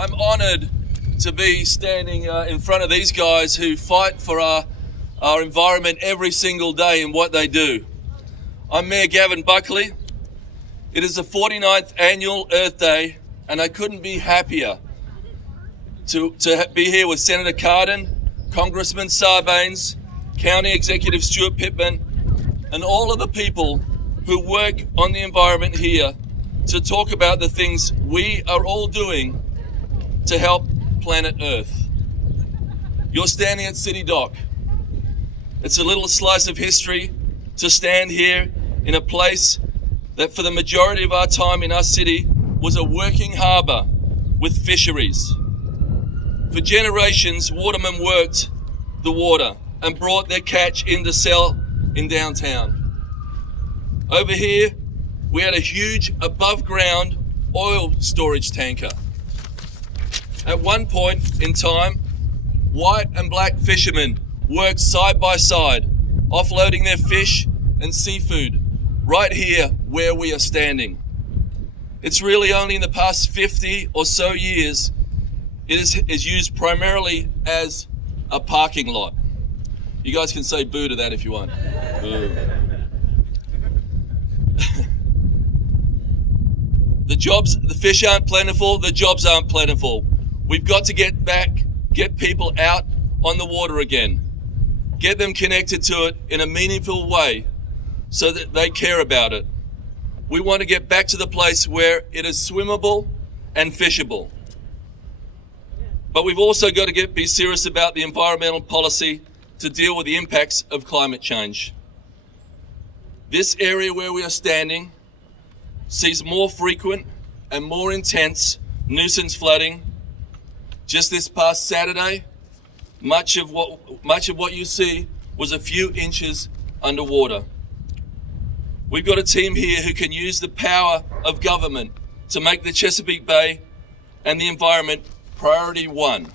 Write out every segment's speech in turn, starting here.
I'm honoured to be standing in front of these guys who fight for our environment every single day in what they do. I'm Mayor Gavin Buckley. It is the 49th annual Earth Day, and I couldn't be happier to be here with Senator Cardin, Congressman Sarbanes, County Executive Stuart Pittman, and all of the people who work on the environment here to talk about the things we are all doing to help planet Earth. You're standing at City Dock. It's a little slice of history to stand here in a place that for the majority of our time in our city was a working harbour with fisheries. For generations, watermen worked the water and brought their catch in to sell in downtown. Over here, we had a huge above ground oil storage tanker. At one point in time, white and black fishermen worked side by side, offloading their fish and seafood right here where we are standing. It's really only in the past 50 or so years it is used primarily as a parking lot. You guys can say boo to that if you want. Boo. The fish aren't plentiful, the jobs aren't plentiful. We've got to get people out on the water again. Get them connected to it in a meaningful way so that they care about it. We want to get back to the place where it is swimmable and fishable. But we've also got to be serious about the environmental policy to deal with the impacts of climate change. This area where we are standing sees more frequent and more intense nuisance flooding. Just this past Saturday, much of what you see was a few inches underwater. We've got a team here who can use the power of government to make the Chesapeake Bay and the environment priority one.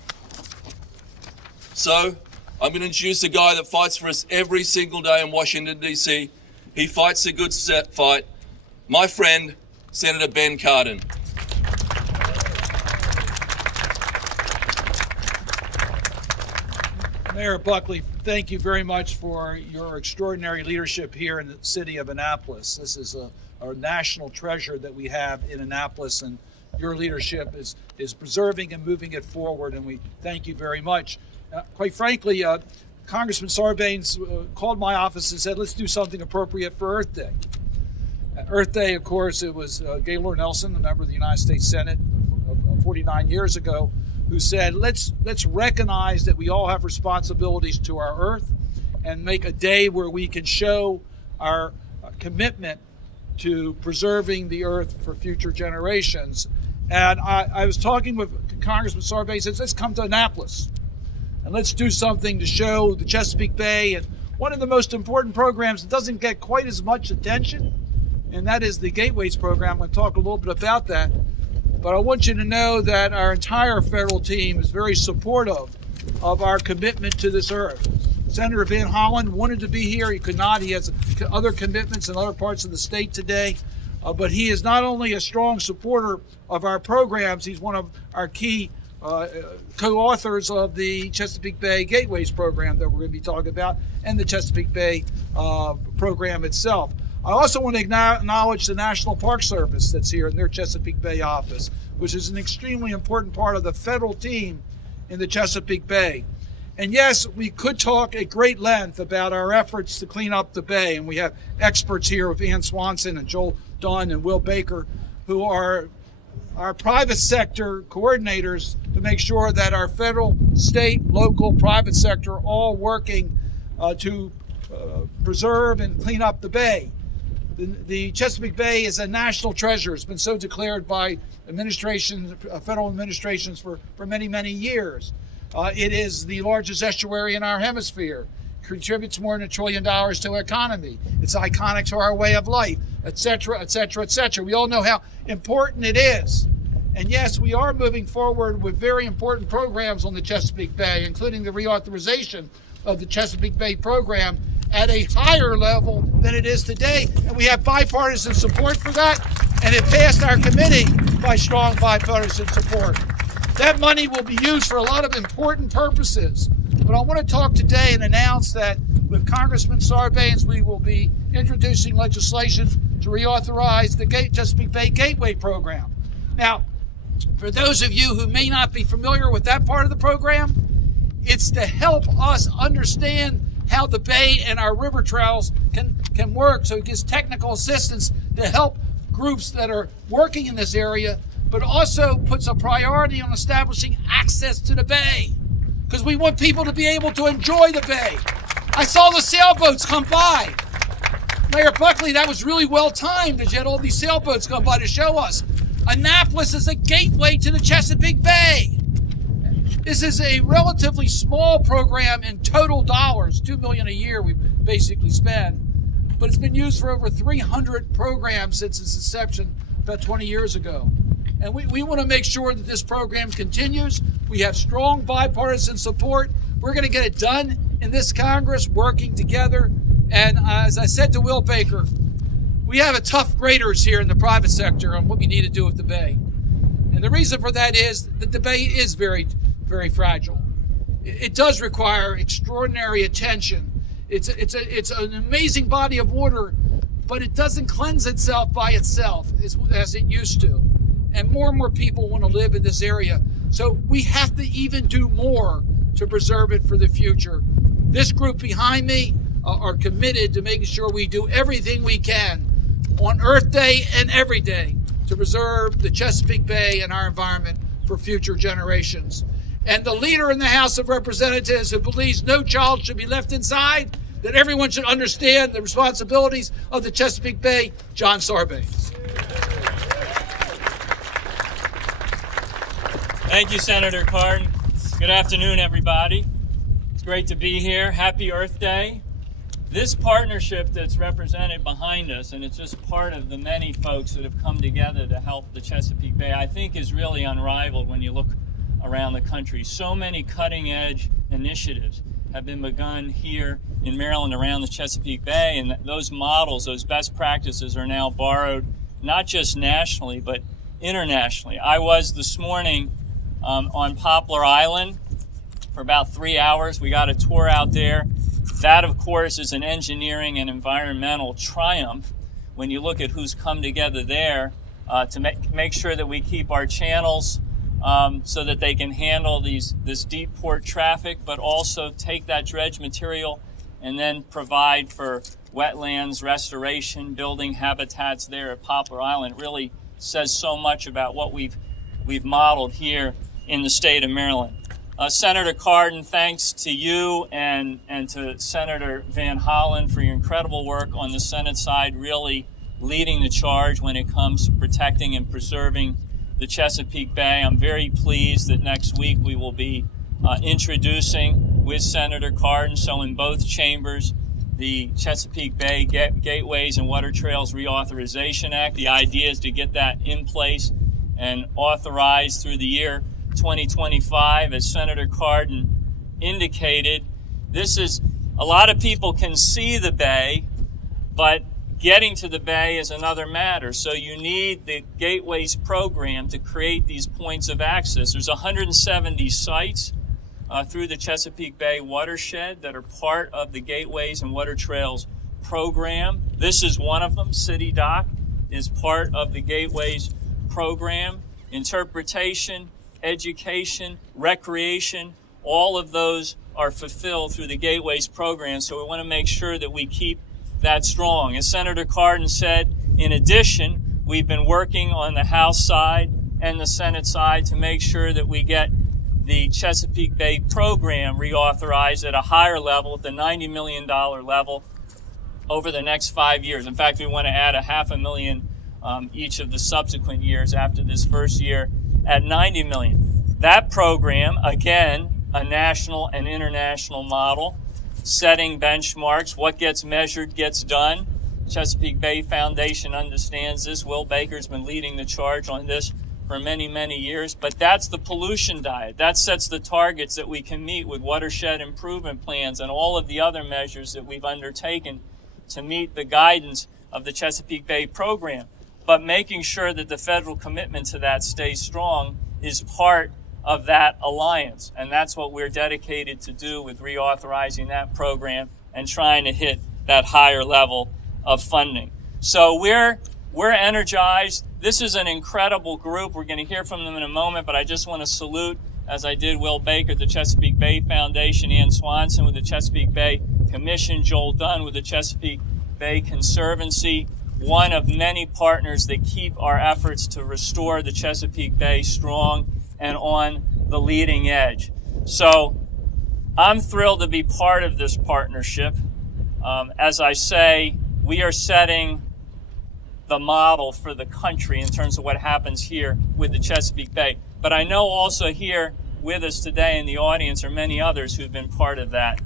So I'm going to introduce a guy that fights for us every single day in Washington, D.C. He fights a good fight. My friend, Senator Ben Cardin. Mayor Buckley, thank you very much for your extraordinary leadership here in the city of Annapolis. This is a national treasure that we have in Annapolis, and your leadership is preserving and moving it forward, and we thank you very much. Quite frankly, Congressman Sarbanes called my office and said, let's do something appropriate for Earth Day. Earth Day, of course, it was Gaylord Nelson, a member of the United States Senate 49 years ago, who said, let's recognize that we all have responsibilities to our Earth and make a day where we can show our commitment to preserving the Earth for future generations. And I was talking with Congressman Sarbanes, says, let's come to Annapolis and let's do something to show the Chesapeake Bay. And one of the most important programs that doesn't get quite as much attention, and that is the Gateways program. I'm going to talk a little bit about that. But I want you to know that our entire federal team is very supportive of our commitment to this Earth. Senator Van Hollen wanted to be here. He could not. He has other commitments in other parts of the state today. But he is not only a strong supporter of our programs, he's one of our key co-authors of the Chesapeake Bay Gateways program that we're going to be talking about, and the Chesapeake Bay program itself. I also want to acknowledge the National Park Service that's here in their Chesapeake Bay office, which is an extremely important part of the federal team in the Chesapeake Bay. And yes, we could talk at great length about our efforts to clean up the bay, and we have experts here with Ann Swanson and Joel Dunn and Will Baker, who are our private sector coordinators to make sure that our federal, state, local, private sector are all working to preserve and clean up the bay. The Chesapeake Bay is a national treasure. It's been so declared by federal administrations for many, many years. It is the largest estuary in our hemisphere, contributes more than $1 trillion to our economy. It's iconic to our way of life, et cetera, et cetera, et cetera. We all know how important it is. And yes, we are moving forward with very important programs on the Chesapeake Bay, including the reauthorization of the Chesapeake Bay program at a higher level than it is today. And we have bipartisan support for that, and it passed our committee by strong bipartisan support. That money will be used for a lot of important purposes. But I want to talk today and announce that with Congressman Sarbanes, we will be introducing legislation to reauthorize the Chesapeake Bay Gateway Program. Now, for those of you who may not be familiar with that part of the program, it's to help us understand how the bay and our river trails can work. So it gives technical assistance to help groups that are working in this area, but also puts a priority on establishing access to the bay, because we want people to be able to enjoy the bay. I saw the sailboats come by. Mayor Buckley, that was really well timed that you had all these sailboats come by to show us. Annapolis is a gateway to the Chesapeake Bay. This is a relatively small program in total dollars, $2 million a year we basically spend, but it's been used for over 300 programs since its inception about 20 years ago. And we want to make sure that this program continues. We have strong bipartisan support. We're going to get it done in this Congress, working together. And as I said to Will Baker, we have a tough graders here in the private sector on what we need to do with the bay. And the reason for that is that the bay is very, very fragile. It does require extraordinary attention. It's an amazing body of water, but it doesn't cleanse itself by itself as it used to. And more people want to live in this area. So we have to even do more to preserve it for the future. This group behind me are committed to making sure we do everything we can on Earth Day and every day to preserve the Chesapeake Bay and our environment for future generations. And the leader in the House of Representatives who believes no child should be left inside, that everyone should understand the responsibilities of the Chesapeake Bay, John Sarbanes. Thank you, Senator Cardin. Good afternoon, everybody. It's great to be here. Happy Earth Day. This partnership that's represented behind us, and it's just part of the many folks that have come together to help the Chesapeake Bay, I think is really unrivaled when you look around the country. So many cutting-edge initiatives have been begun here in Maryland around the Chesapeake Bay, and those models, those best practices are now borrowed not just nationally, but internationally. I was this morning on Poplar Island for about 3 hours. We got a tour out there. That, of course, is an engineering and environmental triumph when you look at who's come together there to make sure that we keep our channels so that they can handle this deep port traffic, but also take that dredge material and then provide for wetlands restoration, building habitats there at Poplar Island. It really says so much about what we've modeled here in the state of Maryland. Senator Cardin, thanks to you and to Senator Van Hollen for your incredible work on the Senate side, really leading the charge when it comes to protecting and preserving the Chesapeake Bay. I'm very pleased that next week we will be introducing with Senator Cardin, so in both chambers, the Chesapeake Bay Gateways and Water Trails Reauthorization Act. The idea is to get that in place and authorized through the year 2025. As Senator Cardin indicated, this is, a lot of people can see the bay, but getting to the bay is another matter. So you need the Gateways program to create these points of access. There's 170 sites through the Chesapeake Bay watershed that are part of the Gateways and Water Trails program. This is one of them. City Dock is part of the Gateways program. Interpretation, education, recreation, all of those are fulfilled through the Gateways program, so we want to make sure that we keep that strong. As Senator Cardin said, in addition, we've been working on the House side and the Senate side to make sure that we get the Chesapeake Bay program reauthorized at a higher level, at the $90 million level, over the next 5 years. In fact, we want to add $500,000 each of the subsequent years after this first year at $90 million. That program, again, a national and international model, setting benchmarks. What gets measured gets done. Chesapeake Bay Foundation understands this. Will Baker's been leading the charge on this for many, many years. But that's the pollution diet. That sets the targets that we can meet with watershed improvement plans and all of the other measures that we've undertaken to meet the guidance of the Chesapeake Bay program. But making sure that the federal commitment to that stays strong is part of that alliance. And that's what we're dedicated to do with reauthorizing that program and trying to hit that higher level of funding. So we're energized. This is an incredible group. We're going to hear from them in a moment, but I just want to salute, as I did Will Baker, the Chesapeake Bay Foundation, Ann Swanson with the Chesapeake Bay Commission, Joel Dunn with the Chesapeake Bay Conservancy, one of many partners that keep our efforts to restore the Chesapeake Bay strong and on the leading edge. So I'm thrilled to be part of this partnership. As I say, we are setting the model for the country in terms of what happens here with the Chesapeake Bay. But I know also here with us today in the audience are many others who've been part of that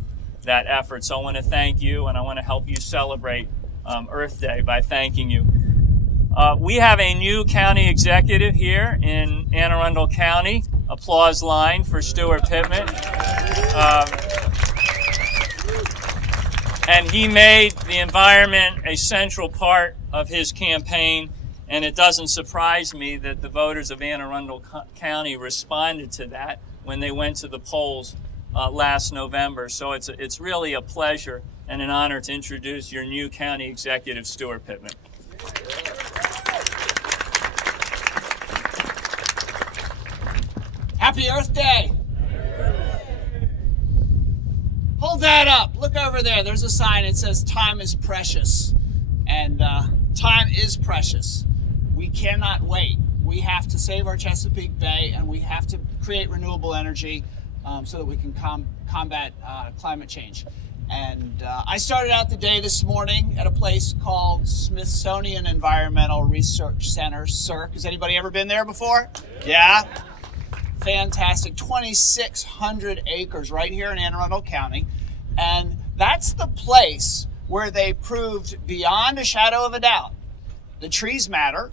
effort. So I want to thank you, and I want to help you celebrate Earth Day by thanking you. We have a new county executive here in Anne Arundel County. Applause line for Stuart Pittman. And he made the environment a central part of his campaign, and it doesn't surprise me that the voters of Anne Arundel County responded to that when they went to the polls last November. So it's really a pleasure and an honor to introduce your new county executive, Stuart Pittman. Happy Earth Day! Hold that up. Look over there. There's a sign. It says time is precious. And time is precious. We cannot wait. We have to save our Chesapeake Bay, and we have to create renewable energy so that we can combat climate change. And I started out the day this morning at a place called Smithsonian Environmental Research Center, SERC. Has anybody ever been there before? Yeah? Fantastic. 2,600 acres right here in Anne Arundel County. And that's the place where they proved beyond a shadow of a doubt that trees matter,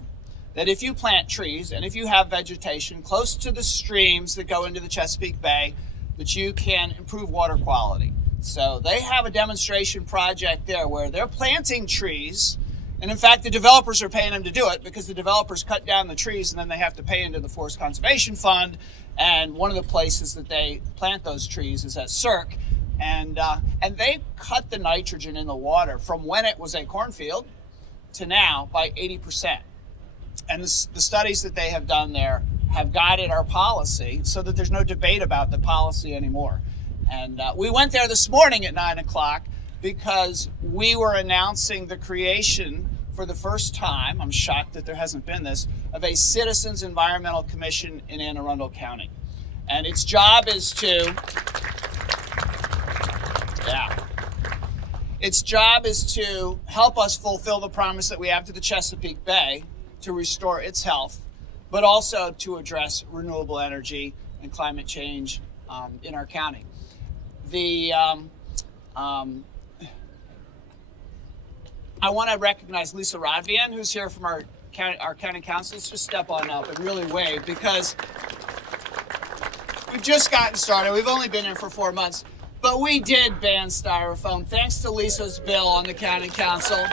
that if you plant trees and if you have vegetation close to the streams that go into the Chesapeake Bay, that you can improve water quality. So they have a demonstration project there where they're planting trees. And in fact, the developers are paying them to do it because the developers cut down the trees and then they have to pay into the Forest Conservation Fund. And one of the places that they plant those trees is at SERC. And they cut the nitrogen in the water from when it was a cornfield to now by 80%. And the studies that they have done there have guided our policy so that there's no debate about the policy anymore. And we went there this morning at 9 o'clock because we were announcing the creation for the first time, I'm shocked that there hasn't been this, of a Citizens Environmental Commission in Anne Arundel County. And its job is to, its job is to help us fulfill the promise that we have to the Chesapeake Bay to restore its health, but also to address renewable energy and climate change in our county. I want to recognize Lisa Rodvian, who's here from our county council. Let's just step on up and really wave because we've just gotten started. We've only been in for 4 months, but we did ban styrofoam thanks to Lisa's bill on the county council.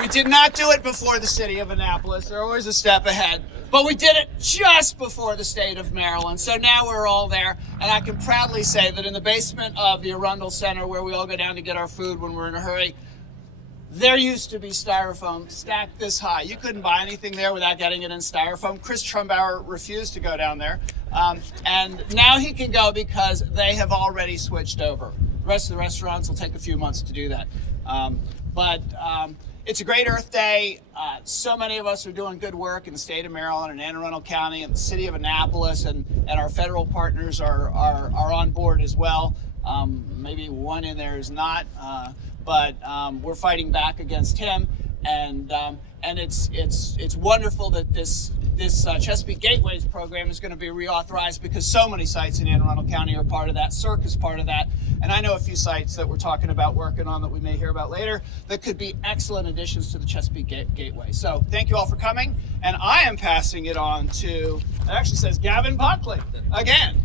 We did not do it before the city of Annapolis. They're always a step ahead. But we did it just before the state of Maryland. So now we're all there. And I can proudly say that in the basement of the Arundel Center, where we all go down to get our food when we're in a hurry, there used to be styrofoam stacked this high. You couldn't buy anything there without getting it in styrofoam. Chris Trumbauer refused to go down there. And now he can go because they have already switched over. The rest of the restaurants will take a few months to do that. It's a great Earth Day. So many of us are doing good work in the state of Maryland and Anne Arundel County and the city of Annapolis, and our federal partners are on board as well. Maybe one in there is not, but we're fighting back against him, and it's wonderful that this Chesapeake Gateways program is going to be reauthorized because so many sites in Anne Arundel County are part of that. SERC is part of that. And I know a few sites that we're talking about working on that we may hear about later that could be excellent additions to the Chesapeake Gateway. So thank you all for coming. And I am passing it on to, it actually says Gavin Buckley again.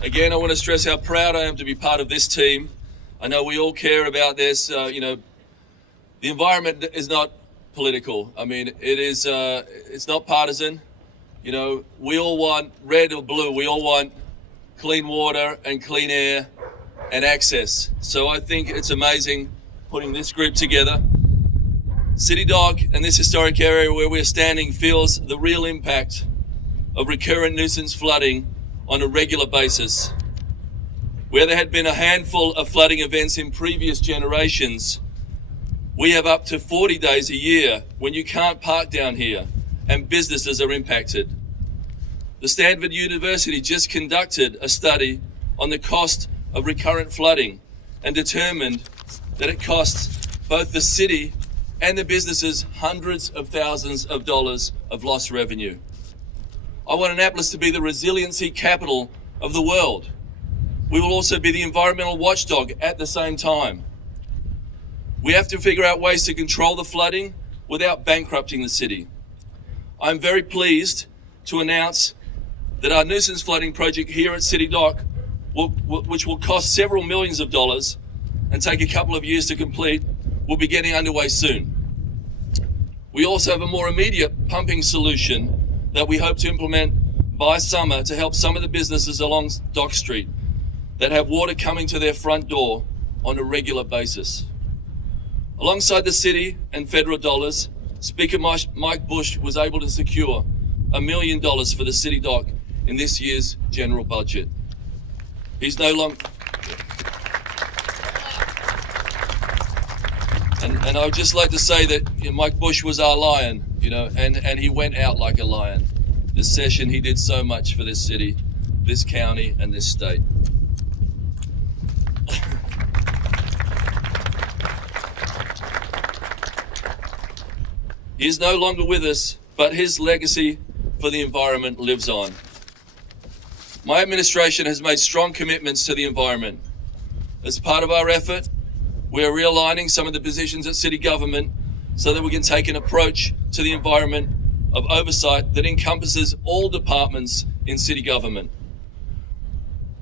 Again, I want to stress how proud I am to be part of this team. I know we all care about this. The environment is not political. I mean, it is. It's not partisan. You know, we all want red or blue. We all want clean water and clean air and access. So I think it's amazing putting this group together. City Dock and this historic area where we're standing feels the real impact of recurrent nuisance flooding on a regular basis. Where there had been a handful of flooding events in previous generations, we have up to 40 days a year when you can't park down here and businesses are impacted. The Stanford University just conducted a study on the cost of recurrent flooding and determined that it costs both the city and the businesses hundreds of thousands of dollars of lost revenue. I want Annapolis to be the resiliency capital of the world. We will also be the environmental watchdog at the same time. We have to figure out ways to control the flooding without bankrupting the city. I'm very pleased to announce that our nuisance flooding project here at City Dock, which will cost several millions of dollars and take a couple of years to complete, will be getting underway soon. We also have a more immediate pumping solution that we hope to implement by summer to help some of the businesses along Dock Street that have water coming to their front door on a regular basis. Alongside the city and federal dollars, Speaker Mike Bush was able to secure $1 million for the City Dock in this year's general budget. He's no longer... And I would just like to say that Mike Bush was our lion, and he went out like a lion. This session, he did so much for this city, this county, and this state. He is no longer with us, but his legacy for the environment lives on. My administration has made strong commitments to the environment. As part of our effort, we are realigning some of the positions at city government so that we can take an approach to the environment of oversight that encompasses all departments in city government.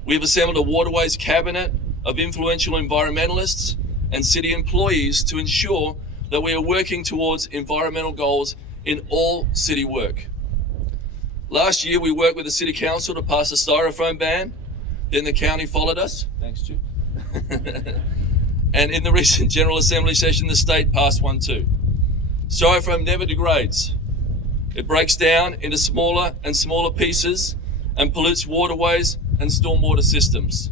We have assembled a waterways cabinet of influential environmentalists and city employees to ensure that we are working towards environmental goals in all city work. Last year, we worked with the City Council to pass a styrofoam ban. Then the county followed us. Thanks, Stu. And in the recent General Assembly session, the state passed one too. Styrofoam never degrades. It breaks down into smaller and smaller pieces and pollutes waterways and stormwater systems.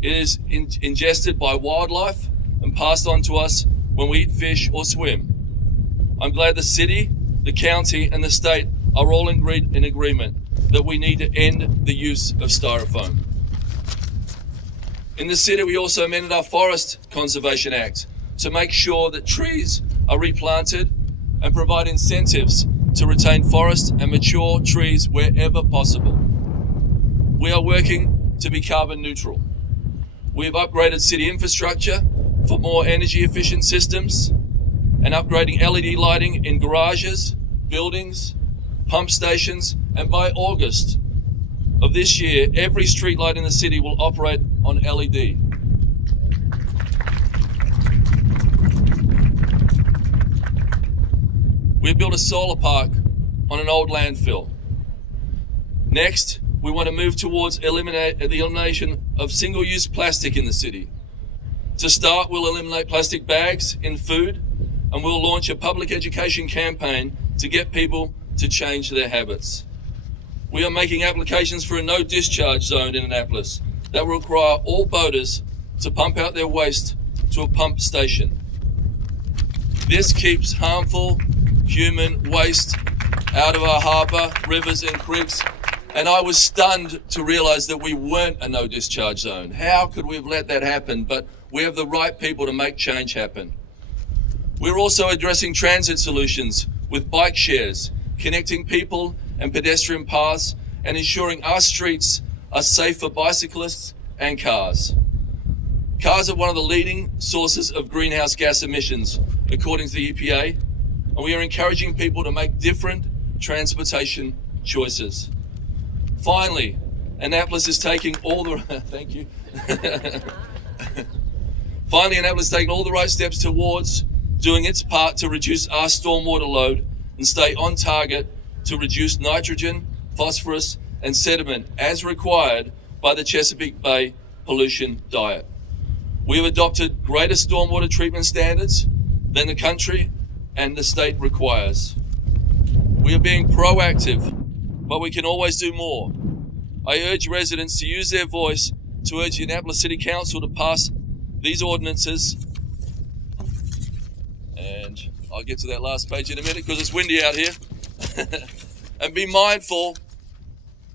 It is ingested by wildlife and passed on to us when we eat fish or swim. I'm glad the city, the county, and the state are all in agreement that we need to end the use of styrofoam. In the city, we also amended our Forest Conservation Act to make sure that trees are replanted and provide incentives to retain forest and mature trees wherever possible. We are working to be carbon neutral. We have upgraded city infrastructure for more energy efficient systems and upgrading LED lighting in garages, buildings, pump stations, and by August of this year, every street light in the city will operate on LED. We've built a solar park on an old landfill. Next, we want to move towards the elimination of single-use plastic in the city. To start, we'll eliminate plastic bags in food, and we'll launch a public education campaign to get people to change their habits. We are making applications for a no discharge zone in Annapolis that will require all boaters to pump out their waste to a pump station. This keeps harmful human waste out of our harbour, rivers and creeks, and I was stunned to realize that we weren't a no discharge zone. How could we have let that happen? But we have the right people to make change happen. We're also addressing transit solutions with bike shares, connecting people and pedestrian paths, and ensuring our streets are safe for bicyclists and cars. Cars are one of the leading sources of greenhouse gas emissions, according to the EPA, and we are encouraging people to make different transportation choices. Finally, Annapolis is taking all the thank you. Finally, Annapolis is taking all the right steps towards doing its part to reduce our stormwater load and stay on target to reduce nitrogen, phosphorus, and sediment as required by the Chesapeake Bay pollution diet. We have adopted greater stormwater treatment standards than the country and the state requires. We are being proactive, but we can always do more. I urge residents to use their voice to urge the Annapolis City Council to pass these ordinances. And I'll get to that last page in a minute because it's windy out here. And be mindful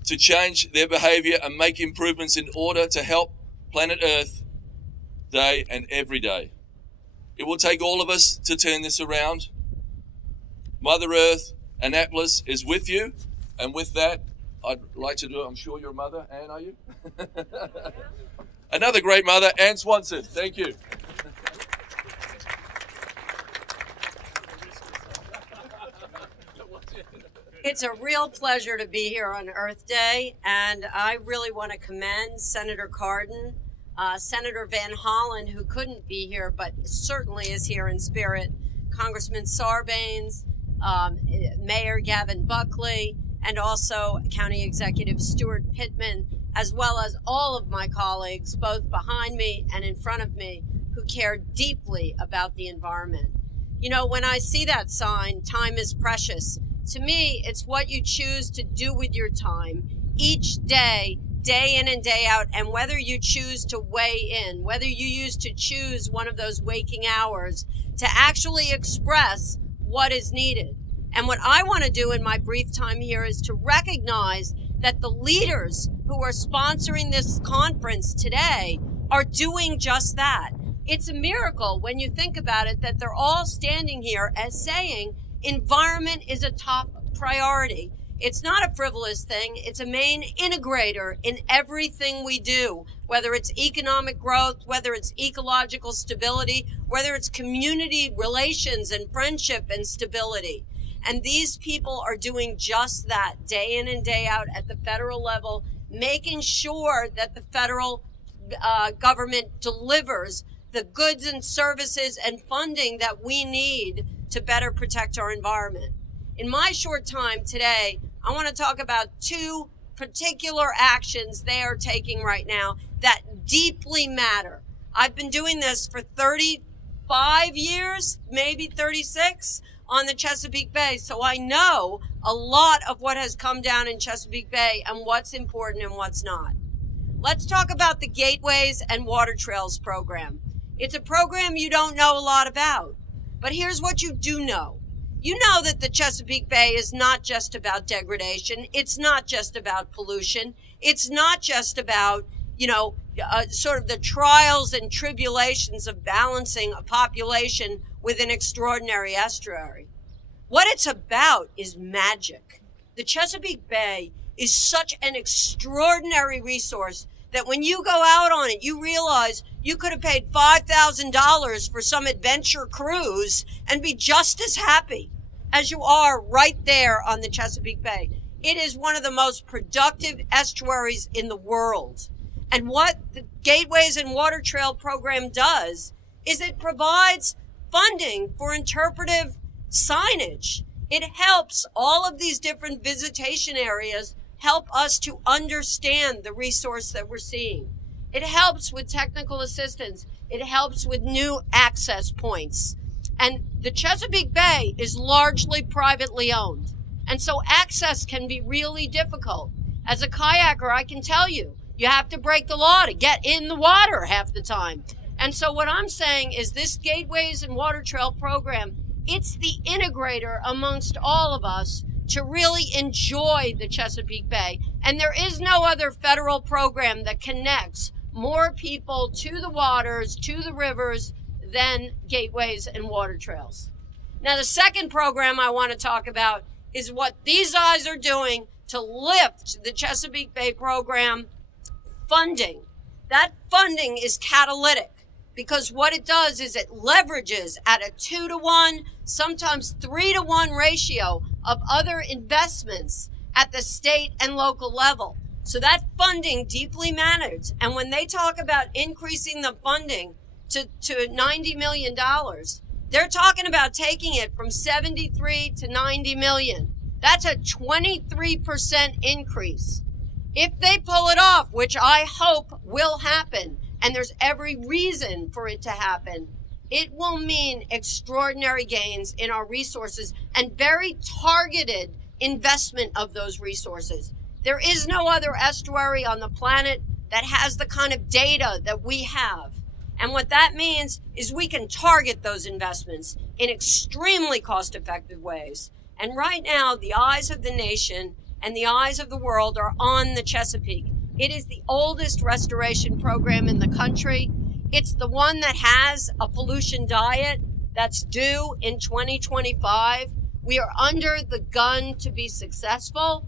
to change their behavior and make improvements in order to help planet Earth day and every day. It will take all of us to turn this around. Mother Earth, Annapolis is with you. And with that, I'd like to do it. I'm sure you're a mother. Ann, are you? Another great mother, Ann Swanson. Thank you. It's a real pleasure to be here on Earth Day, and I really want to commend Senator Cardin, Senator Van Hollen, who couldn't be here but certainly is here in spirit, Congressman Sarbanes, Mayor Gavin Buckley, and also County Executive Stuart Pittman, as well as all of my colleagues, both behind me and in front of me, who care deeply about the environment. You know, when I see that sign, time is precious, to me, it's what you choose to do with your time each day, day in and day out, and whether you choose to weigh in, whether you choose one of those waking hours to actually express what is needed. And what I want to do in my brief time here is to recognize that the leaders who are sponsoring this conference today are doing just that. It's a miracle when you think about it that they're all standing here as saying environment is a top priority. It's not a frivolous thing. It's a main integrator in everything we do, whether it's economic growth, whether it's ecological stability, whether it's community relations and friendship and stability. And these people are doing just that day in and day out at the federal level, making sure that the federal government delivers the goods and services and funding that we need to better protect our environment. In my short time today, I want to talk about two particular actions they are taking right now that deeply matter. I've been doing this for 35 years, maybe 36, on the Chesapeake Bay, so I know a lot of what has come down in Chesapeake Bay and what's important and what's not. Let's talk about the Gateways and Water Trails program. It's a program you don't know a lot about. But here's what you do know. You know that the Chesapeake Bay is not just about degradation. It's not just about pollution. It's not just about, sort of the trials and tribulations of balancing a population with an extraordinary estuary. What it's about is magic. The Chesapeake Bay is such an extraordinary resource that when you go out on it, you realize you could have paid $5,000 for some adventure cruise and be just as happy as you are right there on the Chesapeake Bay. It is one of the most productive estuaries in the world. And what the Gateways and Water Trail program does is it provides funding for interpretive signage. It helps all of these different visitation areas help us to understand the resource that we're seeing. It helps with technical assistance. It helps with new access points. And the Chesapeake Bay is largely privately owned. And so access can be really difficult. As a kayaker, I can tell you, you have to break the law to get in the water half the time. And so what I'm saying is this Gateways and Water Trail program, it's the integrator amongst all of us to really enjoy the Chesapeake Bay. And there is no other federal program that connects more people to the waters, to the rivers, than Gateways and Water Trails. Now, the second program I want to talk about is what these guys are doing to lift the Chesapeake Bay program funding. That funding is catalytic because what it does is it leverages at a 2-to-1, sometimes 3-to-1 ratio of other investments at the state and local level. So that funding deeply matters. And when they talk about increasing the funding to $90 million, They're talking about taking it from 73 to 90 million. That's a 23% increase. If they pull it off, which I hope will happen, and there's every reason for it to happen, it will mean extraordinary gains in our resources and very targeted investment of those resources. There is no other estuary on the planet that has the kind of data that we have. And what that means is we can target those investments in extremely cost-effective ways. And right now, the eyes of the nation and the eyes of the world are on the Chesapeake. It is the oldest restoration program in the country. It's the one that has a pollution diet that's due in 2025. We are under the gun to be successful,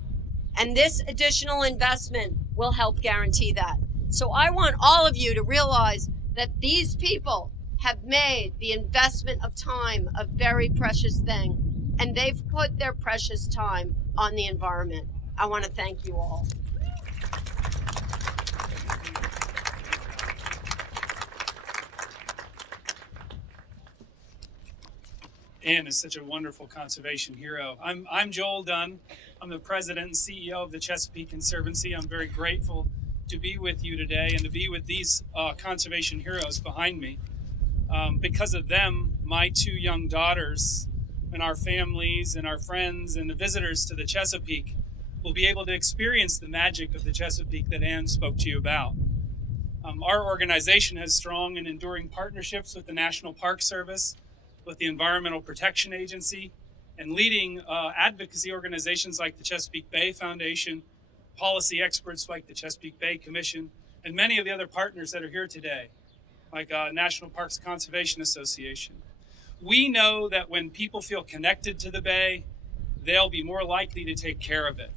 and this additional investment will help guarantee that. So I want all of you to realize that these people have made the investment of time a very precious thing, and they've put their precious time on the environment. I want to thank you all. Ann is such a wonderful conservation hero. I'm Joel Dunn. I'm the president and CEO of the Chesapeake Conservancy. I'm very grateful to be with you today and to be with these conservation heroes behind me. Because of them, my two young daughters and our families and our friends and the visitors to the Chesapeake will be able to experience the magic of the Chesapeake that Ann spoke to you about. Our organization has strong and enduring partnerships with the National Park Service, with the Environmental Protection Agency, and leading advocacy organizations like the Chesapeake Bay Foundation, policy experts like the Chesapeake Bay Commission, and many of the other partners that are here today, like National Parks Conservation Association. We know that when people feel connected to the Bay, they'll be more likely to take care of it.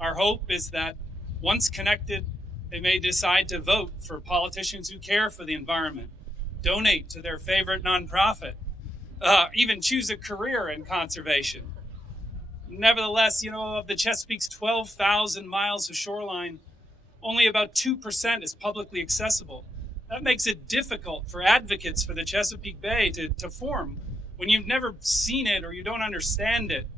Our hope is that once connected, they may decide to vote for politicians who care for the environment, donate to their favorite nonprofit, even choose a career in conservation. Nevertheless, of the Chesapeake's 12,000 miles of shoreline, only about 2% is publicly accessible. That makes it difficult for advocates for the Chesapeake Bay to form. When you've never seen it or you don't understand it,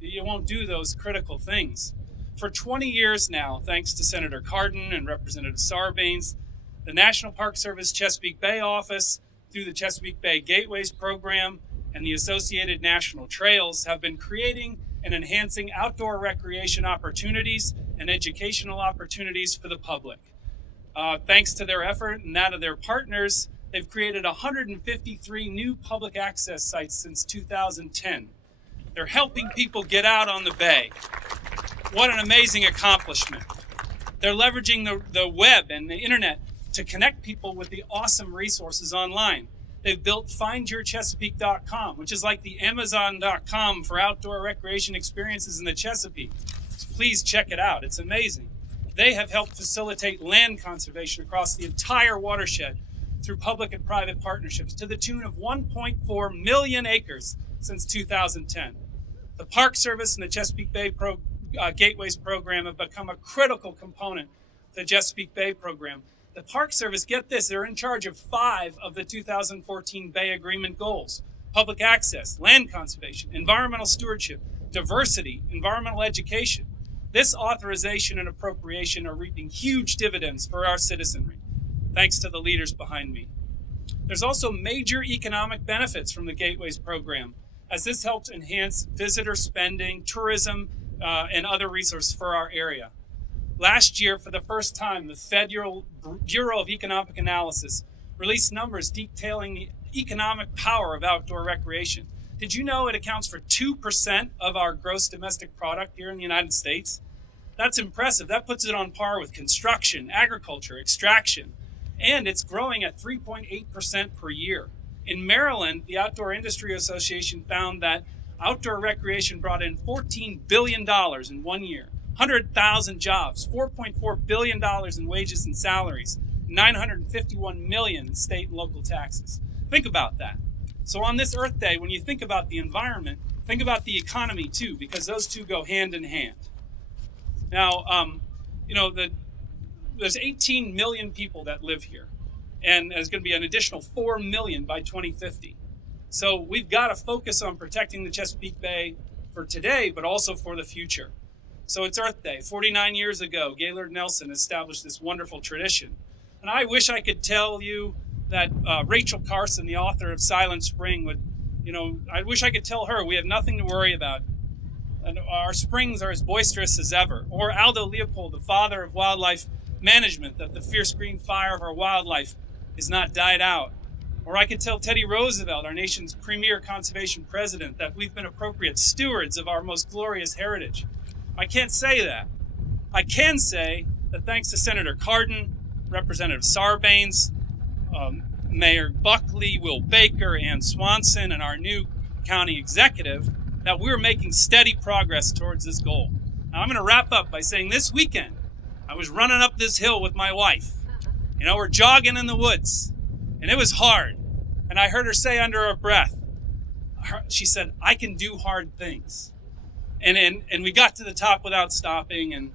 you won't do those critical things. For 20 years now, thanks to Senator Cardin and Representative Sarbanes, the National Park Service Chesapeake Bay Office, through the Chesapeake Bay Gateways Program and the associated national trails, have been creating and enhancing outdoor recreation opportunities and educational opportunities for the public. Thanks to their effort and that of their partners, they've created 153 new public access sites since 2010. They're helping people get out on the bay. What an amazing accomplishment. They're leveraging the web and the internet to connect people with the awesome resources online. They've built findyourchesapeake.com, which is like the Amazon.com for outdoor recreation experiences in the Chesapeake. Please check it out. It's amazing. They have helped facilitate land conservation across the entire watershed through public and private partnerships to the tune of 1.4 million acres since 2010. The Park Service and the Chesapeake Bay Gateways program have become a critical component of the Chesapeake Bay program. The Park Service, get this, they're in charge of 5 of the 2014 Bay Agreement goals: public access, land conservation, environmental stewardship, diversity, environmental education. This authorization and appropriation are reaping huge dividends for our citizenry, thanks to the leaders behind me. There's also major economic benefits from the Gateways program, as this helps enhance visitor spending, tourism, and other resources for our area. Last year, for the first time, the Federal Bureau of Economic Analysis released numbers detailing the economic power of outdoor recreation. Did you know it accounts for 2% of our gross domestic product here in the United States? That's impressive. That puts it on par with construction, agriculture, extraction, and it's growing at 3.8% per year. In Maryland, the Outdoor Industry Association found that outdoor recreation brought in $14 billion in 1 year, 100,000 jobs, $4.4 billion in wages and salaries, $951 million in state and local taxes. Think about that. So on this Earth Day, when you think about the environment, think about the economy too, because those two go hand in hand. Now, there's 18 million people that live here, and there's going to be an additional 4 million by 2050. So we've got to focus on protecting the Chesapeake Bay for today, but also for the future. So it's Earth Day. 49 years ago, Gaylord Nelson established this wonderful tradition. And I wish I could tell you that Rachel Carson, the author of Silent Spring, would, I wish I could tell her we have nothing to worry about. And our springs are as boisterous as ever. Or Aldo Leopold, the father of wildlife management, that the fierce green fire of our wildlife is not died out. Or I could tell Teddy Roosevelt, our nation's premier conservation president, that we've been appropriate stewards of our most glorious heritage. I can't say that. I can say that thanks to Senator Cardin, Representative Sarbanes, Mayor Buckley, Will Baker, Ann Swanson, and our new county executive, that we're making steady progress towards this goal. Now, I'm going to wrap up by saying this weekend, I was running up this hill with my wife. We're jogging in the woods, and it was hard. And I heard her say under her breath, she said, "I can do hard things." And we got to the top without stopping, and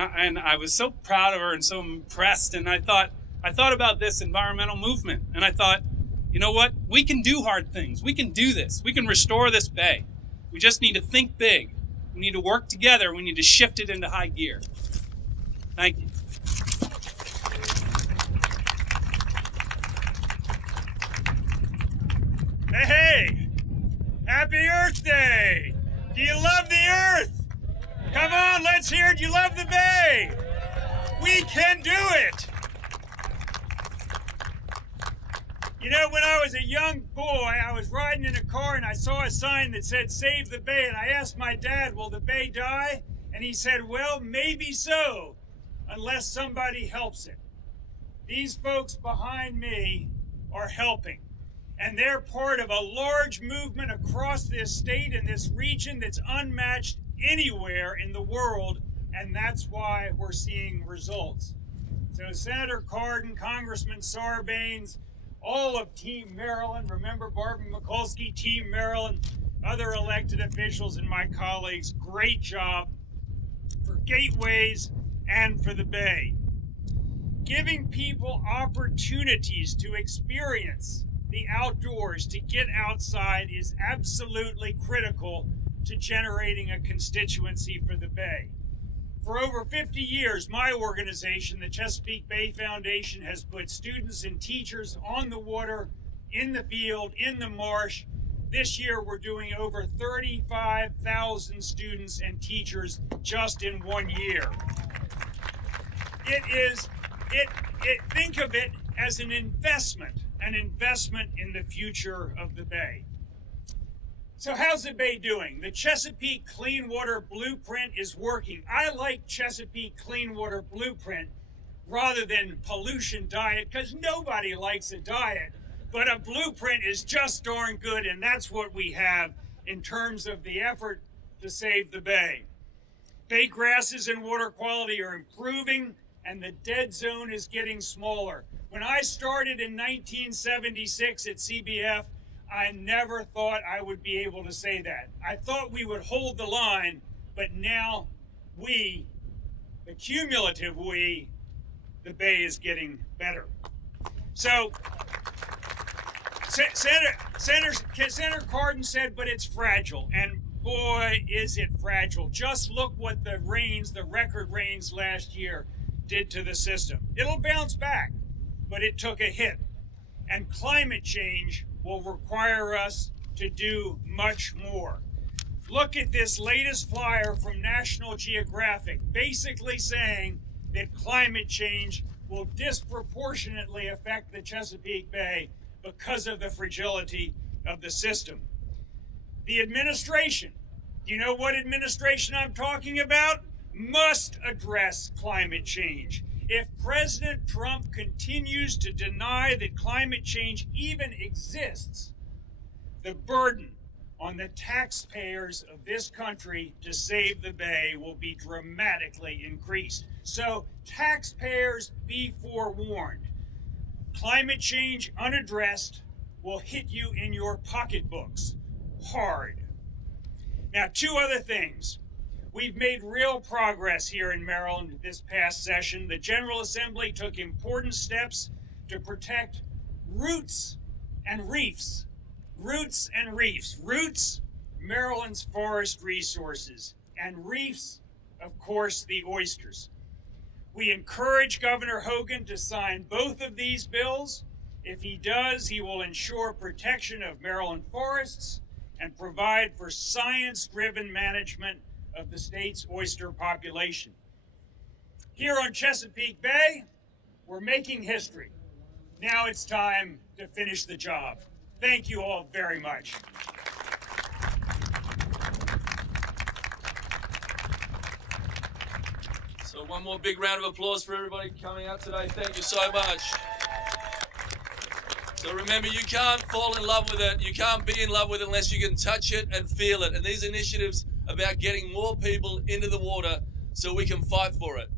I was so proud of her and so impressed. And I thought about this environmental movement, and I thought, you know what? We can do hard things. We can do this. We can restore this bay. We just need to think big. We need to work together. We need to shift it into high gear. Thank you. Hey! Happy Earth Day! Do you love the Earth? Come on, let's hear it. You love the Bay. We can do it. When I was a young boy, I was riding in a car and I saw a sign that said, "Save the Bay." And I asked my dad, "Will the Bay die?" And he said, "Well, maybe so, unless somebody helps it." These folks behind me are helping. And they're part of a large movement across this state and this region that's unmatched anywhere in the world, and that's why we're seeing results. So Senator Cardin, Congressman Sarbanes, all of Team Maryland, remember Barbara Mikulski, Team Maryland, other elected officials and my colleagues, great job for Gateways and for the Bay. Giving people opportunities to experience the outdoors, to get outside, is absolutely critical to generating a constituency for the Bay. For over 50 years, my organization, the Chesapeake Bay Foundation, has put students and teachers on the water, in the field, in the marsh. This year, we're doing over 35,000 students and teachers just in 1 year. Think of it as an investment in the future of the Bay. So how's the Bay doing? The Chesapeake Clean Water Blueprint is working. I like Chesapeake Clean Water Blueprint rather than pollution diet, because nobody likes a diet, but a blueprint is just darn good, and that's what we have in terms of the effort to save the Bay. Bay grasses and water quality are improving, and the dead zone is getting smaller. When I started in 1976 at CBF, I never thought I would be able to say that. I thought we would hold the line, but now we, the cumulative we, the Bay is getting better. So, Senator Cardin said, but it's fragile, and boy, is it fragile. Just look what the record rains last year did to the system. It'll bounce back, but it took a hit. And climate change will require us to do much more. Look at this latest flyer from National Geographic, basically saying that climate change will disproportionately affect the Chesapeake Bay because of the fragility of the system. The administration, you know what administration I'm talking about? Must address climate change. If President Trump continues to deny that climate change even exists, the burden on the taxpayers of this country to save the Bay will be dramatically increased. So taxpayers, be forewarned. Climate change unaddressed will hit you in your pocketbooks hard. Now, two other things. We've made real progress here in Maryland this past session. The General Assembly took important steps to protect roots and reefs Roots and reefs. Roots, Maryland's forest resources, and reefs, of course, the oysters. We encourage Governor Hogan to sign both of these bills. If he does, he will ensure protection of Maryland forests and provide for science-driven management of the state's oyster population. Here on Chesapeake Bay, we're making history. Now it's time to finish the job. Thank you all very much. So one more big round of applause for everybody coming out today. Thank you so much. So remember, you can't fall in love with it. You can't be in love with it unless you can touch it and feel it. And these initiatives are about getting more people into the water so we can fight for it.